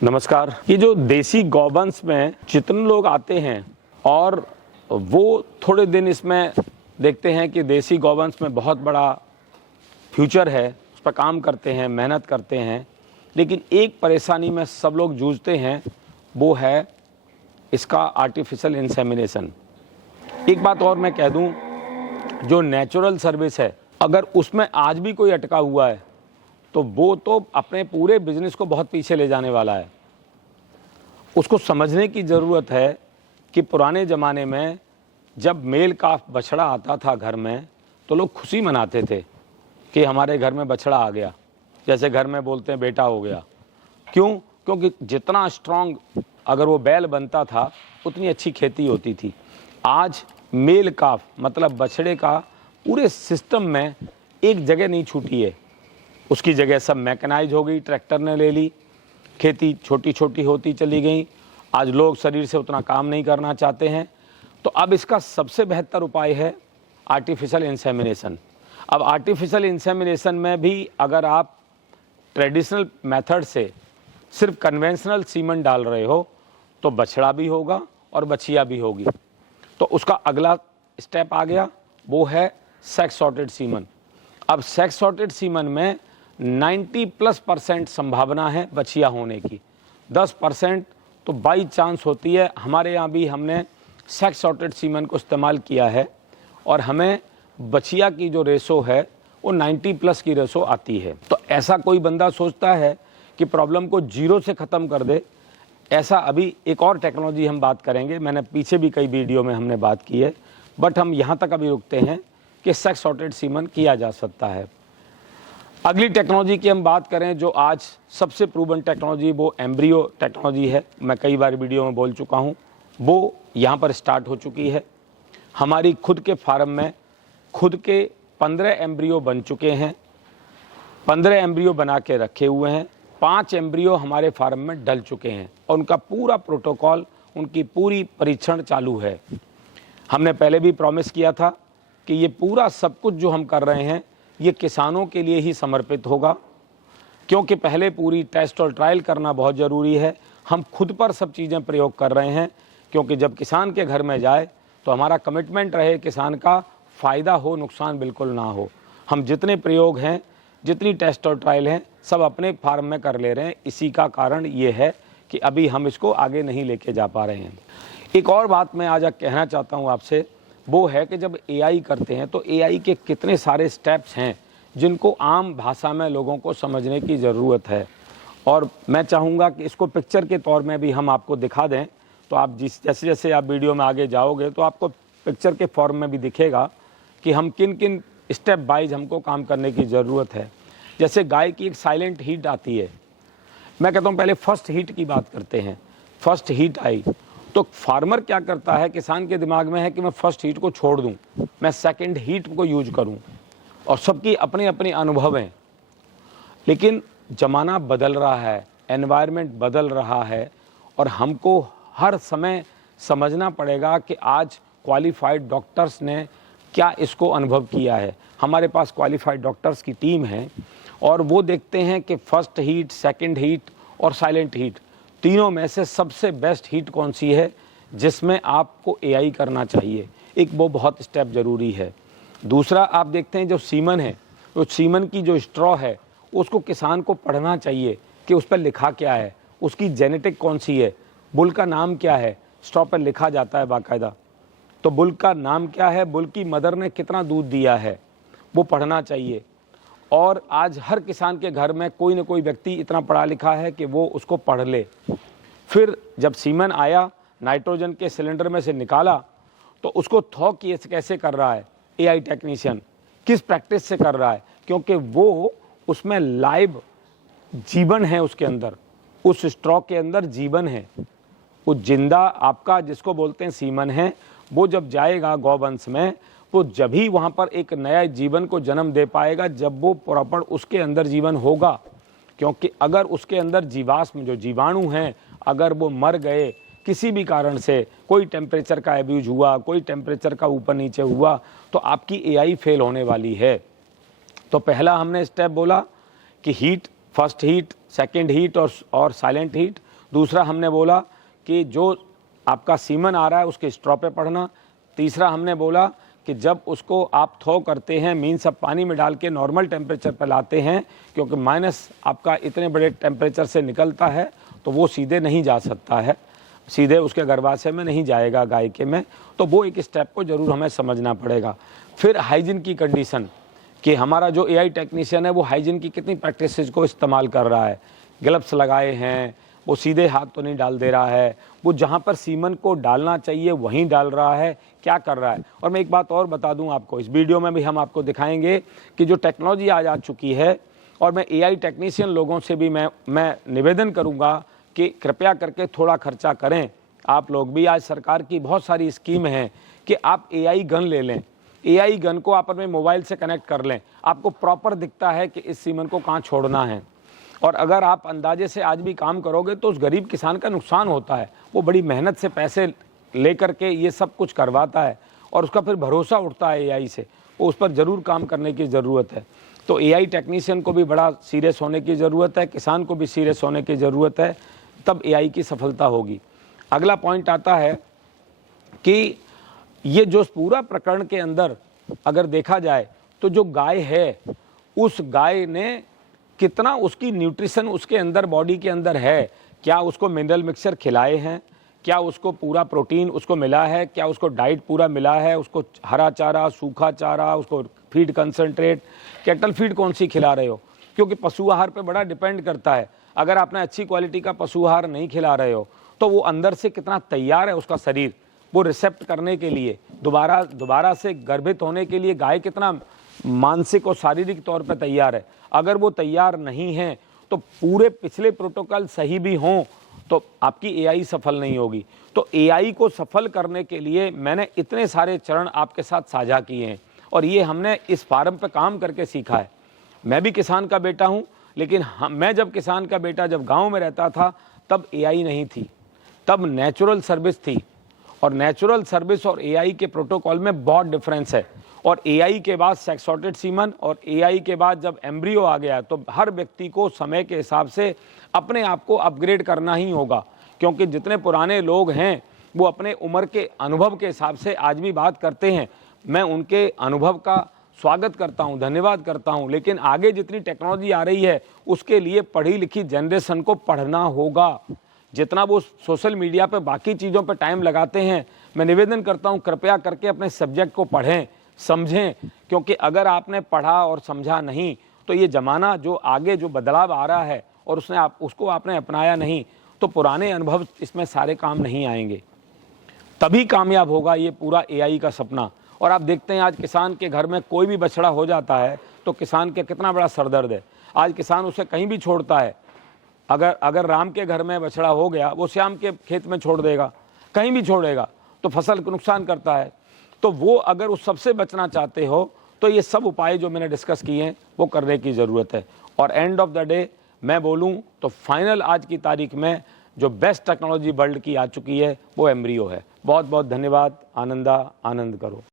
नमस्कार। ये जो देसी गौवंश में जितने लोग आते हैं और वो थोड़े दिन इसमें देखते हैं कि देसी गौवंश में बहुत बड़ा फ्यूचर है, उस पर काम करते हैं, मेहनत करते हैं, लेकिन एक परेशानी में सब लोग जूझते हैं, वो है इसका आर्टिफिशियल इंसेमिनेशन। एक बात और मैं कह दूं, जो नेचुरल सर्विस है, अगर उसमें आज भी कोई अटका हुआ है तो वो तो अपने पूरे बिजनेस को बहुत पीछे ले जाने वाला है। उसको समझने की ज़रूरत है कि पुराने ज़माने में जब मेल का बछड़ा आता था घर में तो लोग खुशी मनाते थे कि हमारे घर में बछड़ा आ गया, जैसे घर में बोलते हैं बेटा हो गया। क्यों? क्योंकि जितना स्ट्रांग अगर वो बैल बनता था उतनी अच्छी खेती होती थी। आज मेल काफ मतलब बछड़े का पूरे सिस्टम में एक जगह नहीं छूटी है, उसकी जगह सब मैकेनाइज हो गई, ट्रैक्टर ने ले ली, खेती छोटी छोटी होती चली गई। आज लोग शरीर से उतना काम नहीं करना चाहते हैं, तो अब इसका सबसे बेहतर उपाय है आर्टिफिशियल इंसेमिनेशन। अब आर्टिफिशियल इंसेमिनेशन में भी अगर आप ट्रेडिशनल मेथड से सिर्फ कन्वेंशनल सीमन डाल रहे हो तो बछड़ा भी होगा और बछिया भी होगी। तो उसका अगला स्टेप आ गया, वो है सेक्स सॉर्टेड सीमन। अब सेक्स सॉर्टेड सीमन में 90+% संभावना है बछिया होने की, 10% तो बाई चांस होती है। हमारे यहाँ भी हमने सेक्स सॉर्टेड सीमन को इस्तेमाल किया है और हमें बछिया की जो रेशो है वो 90+ की रेशो आती है। तो ऐसा कोई बंदा सोचता है कि प्रॉब्लम को जीरो से ख़त्म कर दे, ऐसा अभी एक और टेक्नोलॉजी हम बात करेंगे, मैंने पीछे भी कई वीडियो में हमने बात की है, बट हम यहाँ तक अभी रुकते हैं कि सेक्स सॉर्टेड सीमन किया जा सकता है। अगली टेक्नोलॉजी की हम बात करें जो आज सबसे प्रूवन टेक्नोलॉजी, वो एम्ब्रियो टेक्नोलॉजी है। मैं कई बार वीडियो में बोल चुका हूँ, वो यहाँ पर स्टार्ट हो चुकी है। हमारी खुद के फार्म में खुद के 15 एम्ब्रियो बन चुके हैं, 15 एम्ब्रियो बना के रखे हुए हैं, 5 एम्ब्रियो हमारे फार्म में डल चुके हैं और उनका पूरा प्रोटोकॉल, उनकी पूरी परीक्षण चालू है। हमने पहले भी प्रॉमिस किया था कि ये पूरा सब कुछ जो हम कर रहे हैं ये किसानों के लिए ही समर्पित होगा, क्योंकि पहले पूरी टेस्ट और ट्रायल करना बहुत ज़रूरी है। हम खुद पर सब चीज़ें प्रयोग कर रहे हैं, क्योंकि जब किसान के घर में जाए तो हमारा कमिटमेंट रहे किसान का फ़ायदा हो, नुकसान बिल्कुल ना हो। हम जितने प्रयोग हैं, जितनी टेस्ट और ट्रायल हैं, सब अपने फार्म में कर ले रहे हैं। इसी का कारण ये है कि अभी हम इसको आगे नहीं लेके जा पा रहे हैं। एक और बात मैं आज कहना चाहता हूँ आपसे, वो है कि जब एआई करते हैं तो एआई के कितने सारे स्टेप्स हैं जिनको आम भाषा में लोगों को समझने की ज़रूरत है। और मैं चाहूँगा कि इसको पिक्चर के तौर में भी हम आपको दिखा दें, तो आप जैसे जैसे आप वीडियो में आगे जाओगे तो आपको पिक्चर के फॉर्म में भी दिखेगा कि हम किन किन स्टेप वाइज हमको काम करने की ज़रूरत है। जैसे गाय की एक साइलेंट हीट आती है, मैं कहता हूँ पहले फर्स्ट हीट की बात करते हैं। फर्स्ट हीट आई तो फार्मर क्या करता है, किसान के दिमाग में है कि मैं फर्स्ट हीट को छोड़ दूं, मैं सेकंड हीट को यूज करूं, और सबकी अपने अपने अनुभव हैं। लेकिन ज़माना बदल रहा है, एनवायरनमेंट बदल रहा है और हमको हर समय समझना पड़ेगा कि आज क्वालिफाइड डॉक्टर्स ने क्या इसको अनुभव किया है। हमारे पास क्वालिफाइड डॉक्टर्स की टीम है और वो देखते हैं कि फर्स्ट हीट, सेकेंड हीट और साइलेंट हीट, तीनों में से सबसे बेस्ट हीट कौन सी है जिसमें आपको एआई करना चाहिए। एक वो बहुत स्टेप ज़रूरी है। दूसरा आप देखते हैं जो सीमन है, तो सीमन की जो स्ट्रॉ है उसको किसान को पढ़ना चाहिए कि उस पर लिखा क्या है, उसकी जेनेटिक कौन सी है, बुल का नाम क्या है, स्ट्रॉ पर लिखा जाता है बाकायदा। तो बुल का नाम क्या है, बुल की मदर ने कितना दूध दिया है, वो पढ़ना चाहिए। और आज हर किसान के घर में कोई न कोई व्यक्ति इतना पढ़ा लिखा है कि वो उसको पढ़ ले। फिर जब सीमन आया, नाइट्रोजन के सिलेंडर में से निकाला, तो उसको थॉ कैसे कर रहा है एआई टेक्नीशियन, किस प्रैक्टिस से कर रहा है, क्योंकि वो उसमें लाइव जीवन है, उसके अंदर, उस स्ट्रॉ के अंदर जीवन है। वो जिंदा आपका जिसको बोलते हैं सीमन है, वो जब जाएगा गौवंश में तो जब ही वहाँ पर एक नया जीवन को जन्म दे पाएगा जब वो प्रॉपर उसके अंदर जीवन होगा। क्योंकि अगर उसके अंदर जीवाश्म जो जीवाणु हैं अगर वो मर गए किसी भी कारण से, कोई टेम्परेचर का एब्यूज हुआ, कोई टेम्परेचर का ऊपर नीचे हुआ, तो आपकी एआई फेल होने वाली है। तो पहला हमने स्टेप बोला कि heat, first heat, second heat और साइलेंट हीट, दूसरा हमने बोला कि जो आपका सीमन आ रहा है उसके स्ट्रॉ पे पढ़ना। तीसरा हमने बोला कि जब उसको आप थो करते हैं, मीन्स आप पानी में डाल के नॉर्मल टेम्परेचर पर लाते हैं, क्योंकि माइनस आपका इतने बड़े टेम्परेचर से निकलता है तो वो सीधे नहीं जा सकता है, सीधे उसके गर्भाशय में नहीं जाएगा गाय के में। तो वो एक स्टेप को ज़रूर हमें समझना पड़ेगा। फिर हाइजीन की कंडीशन कि हमारा जो एआई टेक्नीशियन है वो हाइजीन की कितनी प्रैक्टिसेस को इस्तेमाल कर रहा है, ग्लव्स लगाए हैं, वो सीधे हाथ तो नहीं डाल दे रहा है, वो जहाँ पर सीमन को डालना चाहिए वहीं डाल रहा है, क्या कर रहा है। और मैं एक बात और बता दूं आपको, इस वीडियो में भी हम आपको दिखाएंगे कि जो टेक्नोलॉजी आज आ चुकी है, और मैं एआई टेक्नीशियन लोगों से भी मैं निवेदन करूंगा कि कृपया करके थोड़ा खर्चा करें। आप लोग भी, आज सरकार की बहुत सारी स्कीम है कि आप एआई गन ले लें, एआई गन को आप अपने मोबाइल से कनेक्ट कर लें, आपको प्रॉपर दिखता है कि इस सीमन को कहाँ छोड़ना है। और अगर आप अंदाजे से आज भी काम करोगे तो उस गरीब किसान का नुकसान होता है, वो बड़ी मेहनत से पैसे लेकर के ये सब कुछ करवाता है और उसका फिर भरोसा उठता है एआई से, वो उस पर ज़रूर काम करने की ज़रूरत है। तो एआई टेक्नीशियन को भी बड़ा सीरियस होने की ज़रूरत है, किसान को भी सीरियस होने की ज़रूरत है, तब एआई की सफलता होगी। अगला पॉइंट आता है कि ये जो पूरा प्रकरण के अंदर अगर देखा जाए तो जो गाय है, उस गाय ने कितना उसकी न्यूट्रिशन उसके अंदर बॉडी के अंदर है, क्या उसको मिनरल मिक्सचर खिलाए हैं, क्या उसको पूरा प्रोटीन उसको मिला है, क्या उसको डाइट पूरा मिला है, उसको हरा चारा, सूखा चारा, उसको फीड कंसंट्रेट, कैटल फीड कौन सी खिला रहे हो, क्योंकि पशु आहार पे बड़ा डिपेंड करता है। अगर आपने अच्छी क्वालिटी का पशु आहार नहीं खिला रहे हो तो वो अंदर से कितना तैयार है उसका शरीर वो रिसेप्ट करने के लिए, दोबारा से गर्भित होने के लिए गाय कितना मानसिक और शारीरिक तौर पर तैयार है। अगर वो तैयार नहीं है तो पूरे पिछले प्रोटोकॉल सही भी हों तो आपकी एआई सफल नहीं होगी। तो एआई को सफल करने के लिए मैंने इतने सारे चरण आपके साथ साझा किए हैं और ये हमने इस फार्म पे काम करके सीखा है। मैं भी किसान का बेटा हूँ, लेकिन मैं जब किसान का बेटा जब गाँव में रहता था तब एआई नहीं थी, तब नेचुरल सर्विस थी। और नेचुरल सर्विस और एआई के प्रोटोकॉल में बहुत डिफरेंस है। और एआई के बाद सेक्स सॉर्टेड सीमन और एआई के बाद जब एम्ब्रियो आ गया तो हर व्यक्ति को समय के हिसाब से अपने आप को अपग्रेड करना ही होगा, क्योंकि जितने पुराने लोग हैं वो अपने उम्र के अनुभव के हिसाब से आज भी बात करते हैं। मैं उनके अनुभव का स्वागत करता हूं, धन्यवाद करता हूं, लेकिन आगे जितनी टेक्नोलॉजी आ रही है उसके लिए पढ़ी लिखी जनरेशन को पढ़ना होगा। जितना वो सोशल मीडिया पे बाकी चीज़ों पे टाइम लगाते हैं, मैं निवेदन करता हूं कृपया करके अपने सब्जेक्ट को पढ़ें, समझें, क्योंकि अगर आपने पढ़ा और समझा नहीं तो ये ज़माना जो आगे जो बदलाव आ रहा है और उसको आपने अपनाया नहीं तो पुराने अनुभव इसमें सारे काम नहीं आएंगे, तभी कामयाब होगा ये पूरा एआई का सपना। और आप देखते हैं आज किसान के घर में कोई भी बछड़ा हो जाता है तो किसान के कितना बड़ा सरदर्द है। आज किसान उसे कहीं भी छोड़ता है, अगर राम के घर में बछड़ा हो गया वो श्याम के खेत में छोड़ देगा, कहीं भी छोड़ेगा तो फसल को नुकसान करता है। तो वो अगर उस सबसे बचना चाहते हो तो ये सब उपाय जो मैंने डिस्कस किए हैं वो करने की ज़रूरत है। और एंड ऑफ द डे मैं बोलूं तो फाइनल आज की तारीख में जो बेस्ट टेक्नोलॉजी वर्ल्ड की आ चुकी है वो एम्ब्रियो है। बहुत बहुत धन्यवाद। आनंद करो।